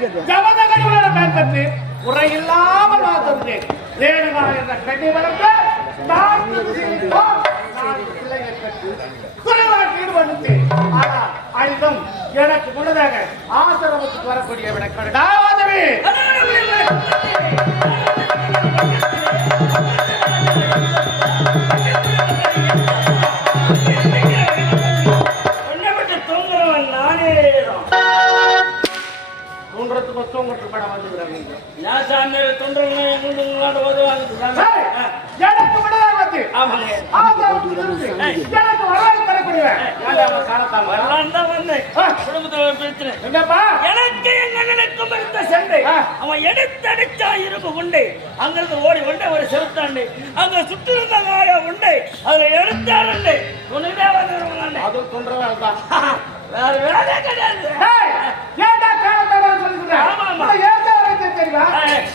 சாலையிலே ஜவதகடிகளோட பயன்பெற்று வாழ்ந்தது ரேணுகா என்ற பெண்ணை வளர்த்து நான் திருச்சியிலிருந்தோம். ஆனால் எனக்கு முன்னதாக ஆசிரமத்துக்கு வரக்கூடிய விளக்கடா நான் சாமி தொண்டர்கள் எங்களுக்கு உங்களோட உதவாங்க சாமி. ஆ, எனக்கு முன்னதாக வந்து ஆமாங்க. ஆசிரமத்துக்கு இருந்து எனக்கு வரலாறு தரக்கூடியவன். ஏன்டா காலத்தாம? வரலான்னு தான் வந்தேன். குடும்பத்துல ஒரு பிரச்சனை. என்னப்பா? எனக்கு எங்க அண்ணனுக்கும் இருந்த சண்டை. அவன் எடுத்தடிச்சா இரும்பு உண்டு. அங்கிருந்து ஓடி உண்டு ஒரு செலுத்தாண்டு அங்க சுற்றி இருந்த காய உண்டு. அதுல எடுத்தாருண்டு துணிவே வந்து அது தொண்டரவன் தான். வேற வேலை கிடையாது. ஏன்டா காலத்தாம சொல்லிக்கிற? ஆமா, ஆமா. தெரியுமா? ஏய்.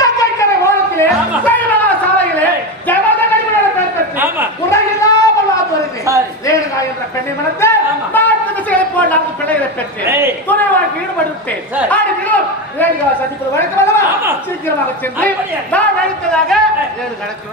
கங்கைக்கரை ஓரத்திலே, ஆமா. தைலவா சாலையிலே, பயன்பெற்று ஆமா. குறையில்லாமல் வாழ்ந்து வருகிறேன். சரி. ரேணுகா என்ற பெண்ணை போல் பிள்ளைகளை. துணை வாழ்க்கை ஈடுபடுத்தேன். சந்திப்பது வழக்கம் அல்லவா? சீக்கிரமாக சென்று? நான் அழைத்ததாக லட்சுமி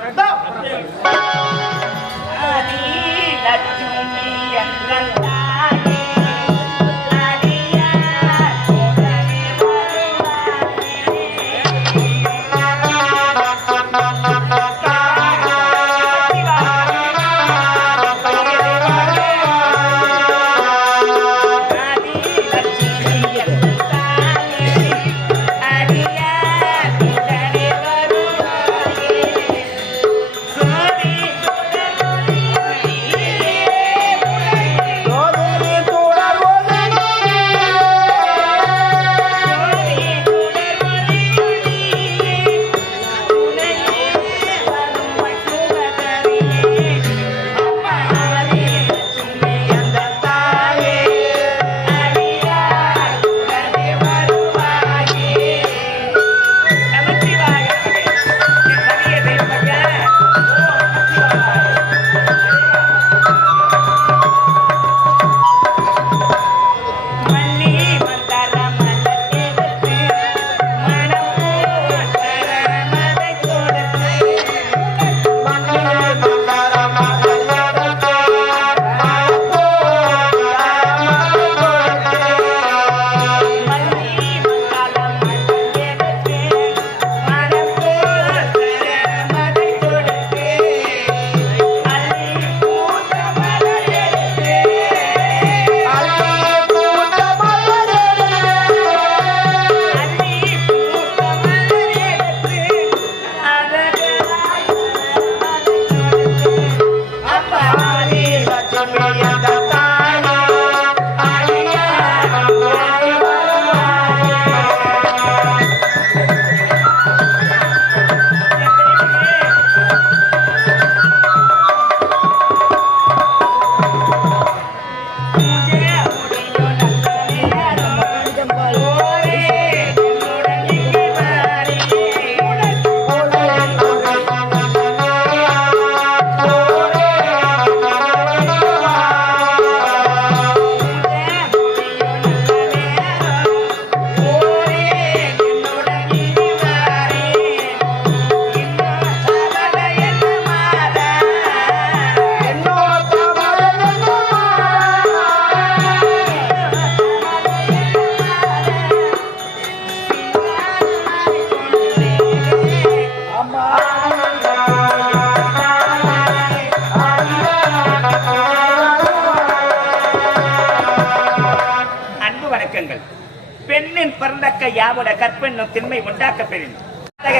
திண்மை உண்டாக்க பெறின்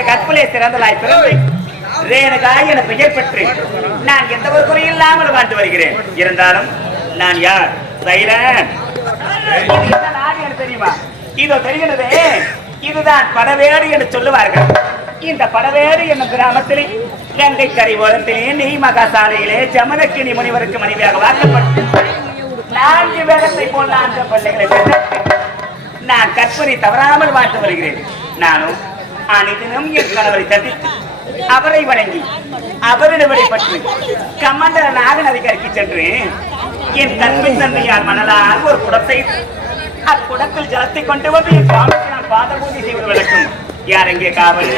கற்பலே சிறந்தலாய் ரேணுகாய் என பெயர் பெற்று நான் எந்த ஒரு குறையில்லாமல் வாழ்ந்து வருகிறேன். இருந்தாலும் நான் யார்? இது தெரியுமா இதோ தெரிகிறதே இதுதான் படவேடு என்று சொல்லுவார்கள். இந்த படவேடு என்னும் கிராமத்திலே கங்கை கரை ஓரத்திலே நெய் மகா சாலையிலே ஜமதக்கினி முனிவருக்கு மனைவியாக வாக்கப்பட்டு நான்கு வேகத்தை போல் நான்கு பிள்ளைகளை நான் கற்பனை தவறாமல் வாழ்ந்து வருகிறேன். நானும் அனைதினம் என் கணவரை சந்தித்து அவரை வணங்கி அவரிடவரை பற்றி கமல நாகன் அதிகாரிக்கு சென்று என் தன்மை தந்தையார் மணலால் ஒரு குடத்தை அக்குடத்தில் ஜலத்தை கொண்டு வந்து என் சாமிக்கு நான் பாத பூஜை செய்வது வழக்கம். யார் எங்கே காவல்?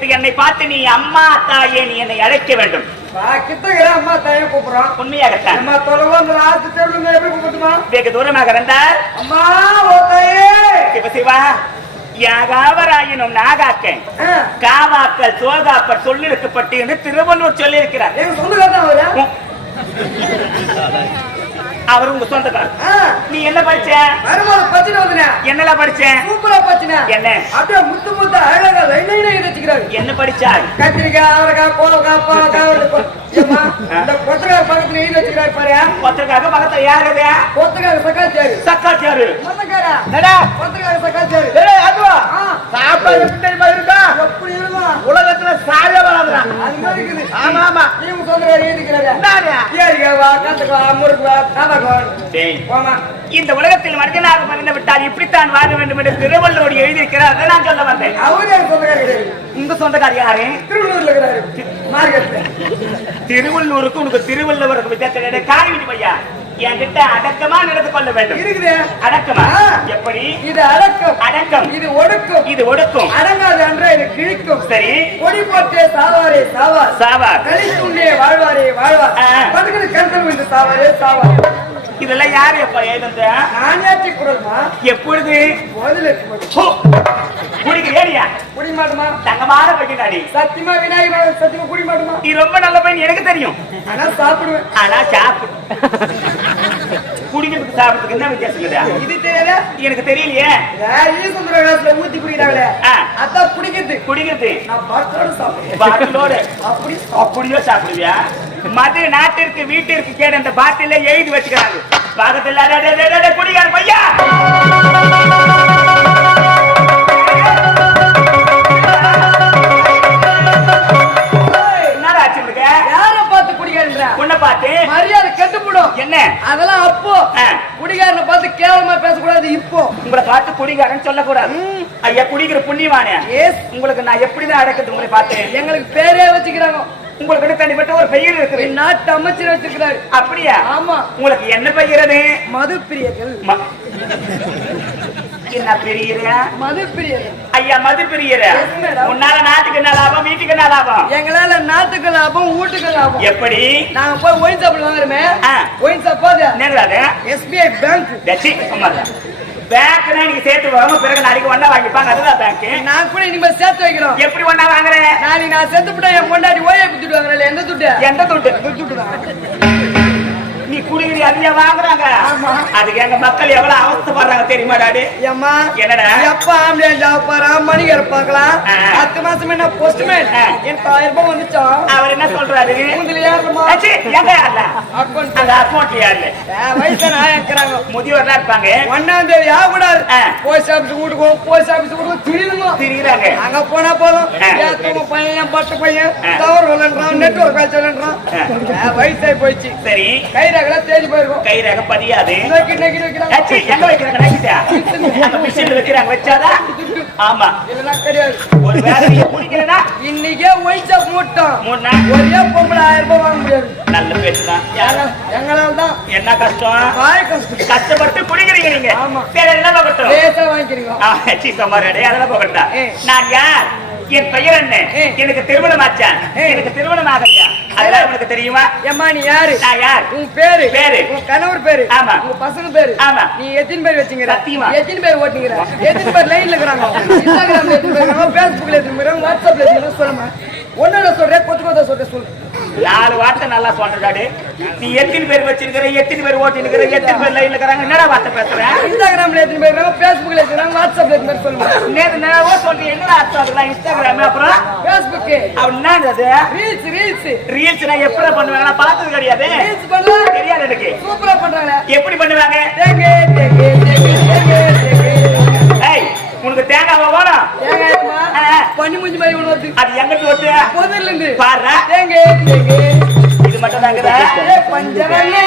சேர்த்து என்னை பார்த்து நீ அம்மா தாயே நீ என்னை அழைக்க வேண்டும். அம்மா தாயே கூப்பிடுறோம் உண்மையாகத்தான். வெகு தூரமாக இருந்தால் அம்மா உங்க தாயே. சிவ சிவா. யாகாவராயினும் நாகாக்க. ஆ, காவாக்கல் சோகாப்பர் சொல்லிருக்கப்பட்டு என்று திருவள்ளூர் சொல்லியிருக்கிறார். அவரு உங்க சொந்தக்காரர். ஆ, நீ என்ன படிச்ச? வரும்போது பச்சின வந்துனேன் என்னல படிச்ச? சூப்பரா பச்சின என்ன? அப்படியே முத்து முத்து அழகா லைனா வச்சுக்கிறாரு என்ன படிச்சாய் கத்திரிக்காய் அவரைக்காய் கோவக்காய் பாவக்காய் இந்த கொத்தக்காய் பக்கத்துல எழுதி வச்சுக்கிறாரு பாரு. ஒருத்தருக்காக பக்கத்துல யார் இது? கொத்தக்காய் சக்காச்சாரு என்னடா? கொத்தக்காய் சக்காச்சாரு ஏய் அதுவா? ஆ, சாப்பிட்டா எப்படி இருக்கா? எப்படி இருக்கும் உலகத்துல சாய வராதுடா. அது மாதிரி இருக்குது. ஆமா ஆமா. நீங்க சொந்தக்காரர் போமா இந்த உலகத்தில் மனிதனாக மறைந்து விட்டால் இப்படித்தான் வாழ வேண்டும் என்று திருவள்ளுவர் எழுதியிருக்கிறார். அதை நான் சொல்ல வந்தேன். அவரு சொந்தக்காரர் உங்க சொந்தக்கார யாரு? திருவள்ளூர்ல இருக்கிறாரு. திருவள்ளூருக்கு உனக்கு திருவள்ளுவருக்கு வித்தியாசம் காய்கறி பையா? என்கிட்ட அடக்கமா நடந்து கொள்ள வேண்டும். இருக்குது. அடக்கமா. எப்படி? இது அடக்கம். அடக்கம். இது ஒடுக்கும். இது ஒடுக்கும். அடங்காது அன்ற இது கிழிக்கும். சரி. கொடி போட்டே சாவாரே சாவார். சாவார். கழித்துண்டே வாழ்வாரே வாழ்வார். படுக்கிற கருத்தம் இந்த சாவாரே சாவார். இதெல்லாம் யாரு எப்ப எழுதுந்த நானியாச்சி குரல்மா? எப்பொழுது? ஹோ! குடிக்க ஏடியா குடி மாட்டுமா? தங்கமான பையனாடி சத்தியமா விநாயகர் சத்தியமா குடி மாட்டுமா? நீ ரொம்ப நல்ல பையன் எனக்கு தெரியும். ஆனா சாப்பிடுவேன். ஆனா சாப்பிடு. குடிக்கிறதுக்கு சாப்பிடுறதுக்கு என்ன வித்தியாசம்? இது தெரியல எனக்கு தெரியலையே. ஈசுந்தர காசுல ஊத்தி குடிக்கிறாங்களே. அதான் குடிக்கிறது. குடிக்கிறது. நான் பாட்டோட சாப்பிடுவேன். பாட்டிலோடு. அப்படி அப்படியோ சாப்பிடுவியா? மது நாட்டிற்கு வீட்டிற்கு கேடு அந்த பாட்டில எழுதி வச்சுக்கிறாங்க. பக்கத்துல குடிகார பையா! குடிகாரன் சொல்லக்கூடாது. ஐயா குடிக்கிற புண்ணியவானே. எஸ் உங்களுக்கு நான் எப்படிதான் அடக்குது உங்களை பார்த்து எங்களுக்கு பேரே வச்சுக்கிறாங்க. உங்களுக்கு தனிப்பட்ட ஒரு பெயர் இருக்குது? நாட்டு அமைச்சர் வச்சிருக்கிறாரு அப்படியா? ஆமா. உங்களுக்கு என்ன பெயரது மது பிரியர்கள். என்ன பெரியற மது பிரியர்கள். ஐயா மது madam. உன்னால நாட்டுக்கு என்ன லாபம் வீட்டுக்கு என்ன லாபம்? எங்களால நாட்டுக்கு லாபம் வீட்டுக்கு லாபம். எப்படி? நாங்க போய் ஒயின் ஷாப்ல வாங்குறோமே. ஒயின் போது என்னங்கிறாது எஸ்பிஐ பேங்க். பேங்க்னா நீங்க சேர்த்து வராம பிறகு நாளைக்கு ஒண்ணா வாங்கிப்பாங்க. அதுதான் பேங்க் நான் கூட இனிமே சேர்த்து வைக்கிறோம் எப்படி ஒண்ணா வாங்குறேன் நாளைக்கு நான் செத்து விட்டா என் பொண்டாடி ஓய்வு குத்துட்டு வாங்குறேன் எந்த துட்டு? எந்த துட்டு? துட்டு தான் நீ குடிக்கிற அதிகம் வாங்குறாங்க. ஆமா. அதுக்கு எங்க மக்கள் எவ்வளவு அவஸ்தைப்படுறாங்க தெரியுமா டாடி? ஏம்மா என்னடா? எப்ப ஆம்பளை ஜாப் பாரா மணிகர் பார்க்கலாம் ஆ. பத்து மாசம் என்ன போஸ்ட்மேன். எனக்கு ஆயிரம் ரூபாய் வந்துச்சோம் அவர் என்ன சொல்றாரு? உங்களுக்கு யாருமா அச்சி, எங்க யாருல அக்கௌண்ட் அந்த அக்கௌண்ட் யாருல வயசான ஆயிருக்கிறாங்க முதியோர்லாம் இருப்பாங்க. ஒன்னாம் தேதி ஆகக்கூடாது. ஆ. போஸ்ட் ஆபீஸ் போஸ்ட் ஆபீஸ் வீட்டுக்கு திரியுதுங்க திரியுறாங்க. அங்க போனா போதும். ஏத்தவங்க பையன் பட்டு பையன். தவறு விளையாடுறான் நெட்ஒர்க் காய்ச்சல் விளையாடுறான். வயசாகி போயிடுச்சு. சரி. கை ரகலாம் தேடி போயிருக்கும். கை ரக பதியாது. நோக்கி நோக்கி வைக்கிறாங்க அச்சி, எங்க வைக்கிறாங்க நக்கிட்டா? அந்த மிஷின்ல வைக்கிறாங்க வச்சாதான் ஆமா. இல்லைன்னா கிடையாது. ஒரு வேலை நீங்க குடிக்கிறேன்னா இன்னைக்கே ஒயின் ஷாப் மூட்டோம். மூணு நாள். ஒரே பொம்பளை ஆயிரம் ரூபாய் வாங்க முடியாது. நல்ல பேச்சுதான் யாரா? எங்களால தான். என்ன கஷ்டம்? கஷ்டப்பட்டு குடிக்கிறீங்க நீங்க. ஆமா. சரி என்ன பகட்டும்? லேசா வாங்கிக்கிறீங்க. சமாரி அதெல்லாம் பகட்டா ஏ. நான் யார்? என் பெயர் என்ன. எனக்கு திருமணம் ஆச்சா. எனக்கு திருமணம் ஆகலையா அதெல்லாம் உனக்கு தெரியுமா? ஏம்மா நீ யாரு? நான் யார்? உன் பேரு? பேரு. உன் கணவர் பேரு? ஆமா. உங்க பசங்க பேரு? ஆமா. நீ எத்தனை பேர் வச்சுங்கிற? சத்தியமா. எத்தனை பேர் ஓட்டுங்கிற? எத்தனை பேர் லைன்ல இருக்கிறாங்க? இன்ஸ்டாகிராம்ல எத்தனை பேர் பேஸ்புக்ல எத்தனை பேர் இருக்காங்க வாட்ஸ்அப்ல எத்தனை பேர் சொல்லுமா? ஒன்னோட சொல்றேன் கொத்து கொத்த சொல்றேன் சொல்லு. நாலு வார்த்தை நல்லா சொல்றாடு நீ எத்தனை பேர் வச்சிருக்கிற எத்தனை பேர் ஓட்டினுக்கிற எத்தனை பேர் லைன்ல இருக்கிறாங்க என்னடா வார்த்தை பேசுற? இன்ஸ்டாகிராம்ல எத்தனை பேர் இருக்காங்க பேஸ்புக்ல எத்தனை இருக்காங்க வாட்ஸ்அப்ல எத்தனை பேர் சொல்லுமா நேத்து நேரவோ சொல்றீங்க? என்னடா அர்த்தம் அதெல்லாம் இன்ஸ்டாகிராம் அப்புறம்? பேஸ்புக் அப்படின்னா அது? ரீல்ஸ் ரீல்ஸ் ரீல்ஸ் நான் எப்படி பண்ணுவேன் நான் பார்த்தது கிடையாது. ரீல்ஸ் பண்ணலாம் தெரியாது எனக்கு. சூப்பரா பண்றாங்க எப்படி பண்ணுவாங்க? உனக்கு தேங்காய் ஆ. பண்ணி மூஞ்சி மாதிரி ஒண்ணு வருது. அது எங்கிட்டு வந்து பொதுல இருந்து பாரு தேங்கே தேங்கே இது மட்டும் தாங்குதா ஏ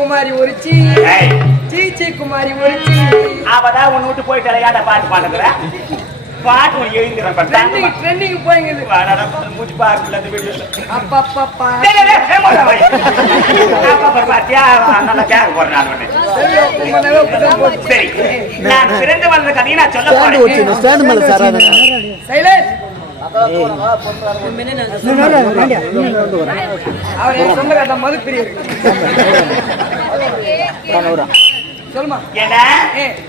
குமாரி ஒரு சீ சீச்சி குமாரி ஒரு சீ அவதான் உன்னை விட்டு போயிட்டு விளையாட பாட்டு பாடுகிற பாட்டு ஒன்று ட்ரெண்டிங் போய்ங்குது மூச்சு பார்க்கல அந்த வீடியோல அப்பப்பப்பா பாத்தியா நல்லா கேட்க சரி நான் பிறந்து நான் சொல்ல போறேன். ஸ்டாண்ட் மேல சார் மது பிரியர் சொல்லுமா. ஏன்னா.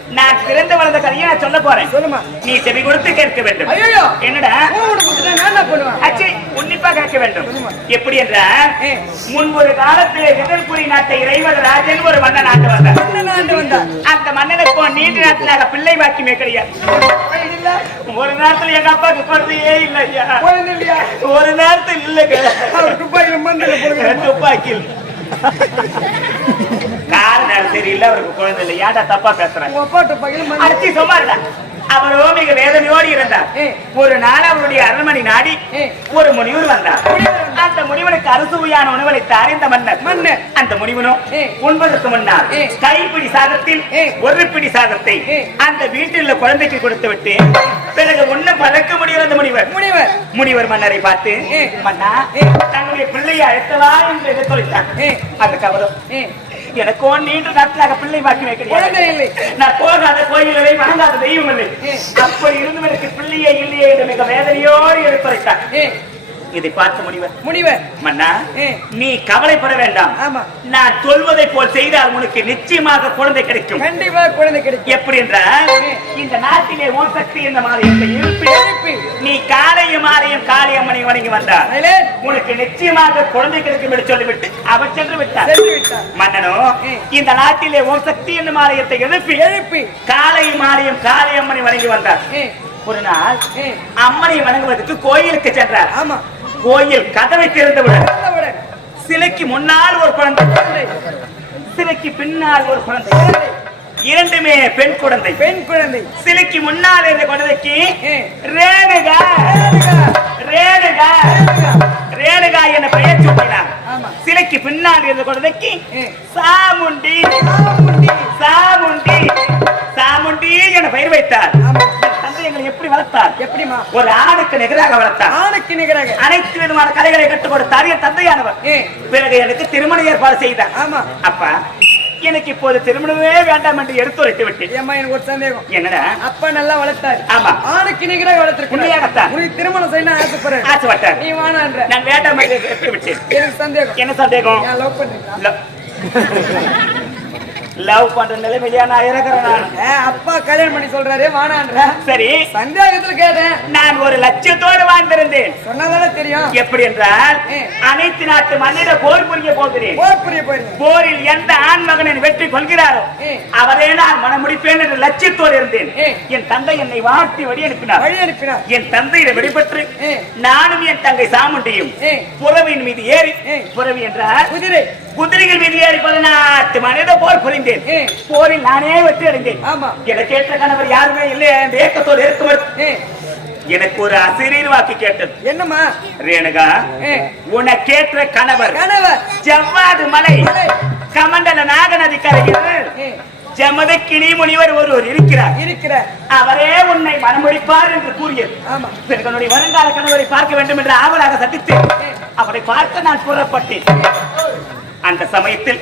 நான் பிறந்து வளர்ந்த கதையை நான் சொல்ல போறேன். சொல்லுமா. நீ செவி கொடுத்து கேட்க வேண்டும். ஐயோ என்னடா? அச்சி உன்னிப்பா கேட்க வேண்டும். எப்படி என்றால். முன் ஒரு காலத்திலே விதல்புரி நாட்டை இறைவர் ராஜன் ஒரு மன்னன் வந்தார் அந்த மன்னனுக்கு நீண்ட நாட்களாக பிள்ளை வாக்கியமே கிடையாது ஒரு நேரத்துல எங்க அப்பாவுக்கு குழந்தையே இல்லையா? ஒரு நேரத்துல இல்லைங்க. அவர் துப்பாக்கில நேரம் தெரியல அவருக்கு குழந்தை இல்லை. ஏன்டா தப்பா மந்தில அடிச்சு சும்மாருடா அவரோ மிக வேதனையோடு இருந்தார். ஒரு நாள் அவருடைய அரண்மனை நாடி. ஒரு முனிவர் வந்தார் அந்த முனிவனுக்கு அறுசுவையான உணவளித்தார் இந்த மன்னர் மன்னர். அந்த முனிவனும் ஏ. உண்பதற்கு முன்னால். கைப்பிடி சாதத்தில். ஒரு பிடி சாதத்தை. அந்த வீட்டில் குழந்தைக்கு கொடுத்து விட்டு பிறகு ஒண்ணும் பறக்க முடியும் அந்த முனிவர் முனிவர் முனிவர் மன்னரை பார்த்து. மன்னா. தன்னுடைய பிள்ளையை அழைத்தலாம் என்று எதிர்த்தொழித்தார் ஏ. அதுக்கு அவரும் எனக்கோ நீண்ட நாட்களாக பிள்ளை இல்லை. வைக்கிறேன் நான் போகாத கோயிலை வணங்காத தெய்வம் இல்லை. அப்படி இருந்தும் எனக்கு பிள்ளையே இல்லையே என்று மிக வேதனையோடு எடுத்துரைத்தார் இதை பார்த்து முனிவர் முனிவர் மன்னா. நீ கவலைப்பட வேண்டாம். ஆமா. நான் சொல்வதை போல் செய்தால் உனக்கு நிச்சயமாக குழந்தை கிடைக்கும். கண்டிப்பா குழந்தை கிடைக்கும். எப்படி என்றால். இந்த நாட்டிலே ஓர் சக்தி என்ற இருப்பி எழுப்பி நீ காலையும் மாலையும் காளியம்மனை வணங்கி வந்தார் உனக்கு நிச்சயமாக குழந்தை கிடைக்கும் என்று சொல்லிவிட்டு அவர் சென்று விட்டார் சென்று விட்டார் மன்னனோ ஏ. இந்த நாட்டிலே ஓர் சக்தி என்னும் ஆலயத்தை எழுப்பி எழுப்பி காலை மாலையும் காளியம்மனை வணங்கி வந்தார் ஒரு நாள் அம்மனை வணங்குவதற்கு கோயிலுக்கு சென்றார். ஆமா. கோயில் கதவை திறந்தவுடன் சிலைக்கு முன்னால் ஒரு குழந்தை. சிலைக்கு பின்னால் ஒரு குழந்தை. இரண்டுமே பெண் குழந்தை. பெண் குழந்தை. சிலைக்கு முன்னால் இருந்த குழந்தைக்கு. ரேணுகா. ரேணுகா. ரேணுகா. என பெயர் சூட்டினார். சிலைக்கு பின்னால் இருந்த குழந்தைக்கு சாமுண்டி. சாமுண்டி. சாமுண்டி. என பெயர் வைத்தார். எங்களை எப்படி வளர்த்தார்? எப்படிமா ஒரு ஆணுக்கு நிகராக வளர்த்தார். ஆணுக்கு நிகராக. அனைத்து விதமான கலைகளை கற்றுக் கொடுத்தார் என் தந்தையானவர். பிறகு எனக்கு திருமண ஏற்பாடு செய்தார். ஆமா. அப்பா எனக்கு இப்போது திருமணமே வேண்டாம் என்று எடுத்துரைத்து விட்டேன். ஏம்மா எனக்கு ஒரு சந்தேகம். என்னடா? அப்பா நல்லா வளர்த்தாரு. ஆமா. ஆணுக்கு நிகராக வளர்த்திருக்க உண்மையாகத்தான். உனக்கு திருமணம் செய்யணும் ஆசைப்படுறேன். ஆசைப்பட்டார். நீ வானான்ற நான் வேண்டாம் என்று எடுத்து விட்டேன் எனக்கு சந்தேகம். என்ன சந்தேகம்? லவ் பண்றீங்களா லவ் பண்ற நிலைமையியா நான் இருக்கிறேன் நான் அப்பா கல்யாணம் பண்ணி சொல்றாரு வானான்ற சரி சந்தேகத்துல கேட்டேன் நான் ஒரு லட்சியத்தோடு வாழ்ந்திருந்தேன் சொன்னதானே தெரியும் எப்படி என்றால். அனைத்து நாட்டு மண்ணிட போர் புரிய போகிறேன் போர் புரிய போயிருங்க போரில் எந்த ஆண் மகனை வெற்றி கொள்கிறாரோ. அவரே நான் மனமுடிப்பேன் என்ற லட்சியத்தோடு இருந்தேன். என் தந்தை என்னை வாழ்த்தி வழி அனுப்பினார் வழி அனுப்பினார் என் தந்தையிட வெளிப்பட்டு ஏ. நானும் என் தங்கை சாமுண்டியும் ஏ. புறவியின் மீது ஏறி. புறவி என்றால் குதிரை குதிரைகள் ஏறி பதினாட்டு மனித போர் புரிந்தேன். போரில் நானே வெற்றி அடைந்தேன். ஆமா. எனக்கு ஏற்ற கணவர் யாருமே இல்லை என்ற ஏக்கத்தோடு இருக்கும் எனக்கு ஒரு அசிரியர் வாக்கு கேட்டது. என்னம்மா? ரேணுகா உனக்கேற்ற கணவர். கணவர். ஜவ்வாது மலை. கமண்டல நாகநதி கரையில் ஜமத கிளி முனிவர் ஒருவர் இருக்கிறார். இருக்கிற அவரே உன்னை மனமுடிப்பார் என்று கூறியது. ஆமா. தன்னுடைய வருங்கால கணவரை பார்க்க வேண்டும் என்று ஆவலாக சந்தித்து அவரை பார்க்க நான் புறப்பட்டேன். அந்த சமயத்தில்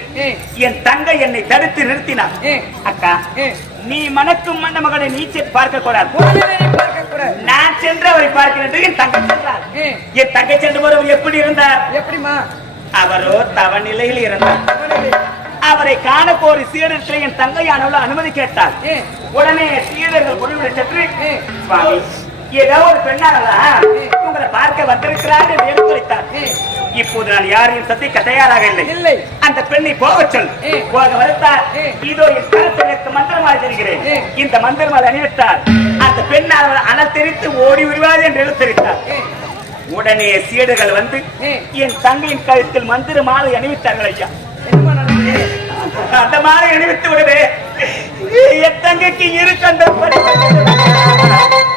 என் தங்கை என்னை தடுத்து நிறுத்தினார். அக்கா நீ மணக்கும் மண்ட மகனை நீ சென்று பார்க்க கூடாது. நான் சென்று அவரை பார்க்கிறேன் என் தங்கை சென்றார். என் தங்கை சென்று வருவர் எப்படி இருந்தார்? எப்படிம்மா? அவரோ தவ நிலையில் இருந்தார். அவரை காண கோரி சீடத்தில் என் தங்கையானவள் அனுமதி கேட்டார். உடனே சீடர்கள் குழுவிட சென்று. சுவாமி ஏதோ ஒரு பெண்ணாளா? உங்களை பார்க்க வந்திருக்கிறார் என்று எடுத்துரைத்தார். இப்போது நான் யாரையும் சந்திக்க தயாராக இல்லை அந்த பெண்ணை போக சொல். போக வருத்தார் ஏ. இதோ என் கருத்தில் இருக்க மந்திரமாய் தெரிகிறேன். இந்த மந்திரமால் அணிவித்தார் அந்த பெண் அவள் அனத்தரித்து ஓடி விடுவார் என்று எழுத்தரித்தார் உடனே சீடர்கள் வந்து. என் தங்கையின் கழுத்தில் மந்திர மாலை அணிவித்தார்கள் ஐயா அந்த மாலை அணிவித்து விடுவே என் தங்கைக்கு இரு பறிபோச்சு.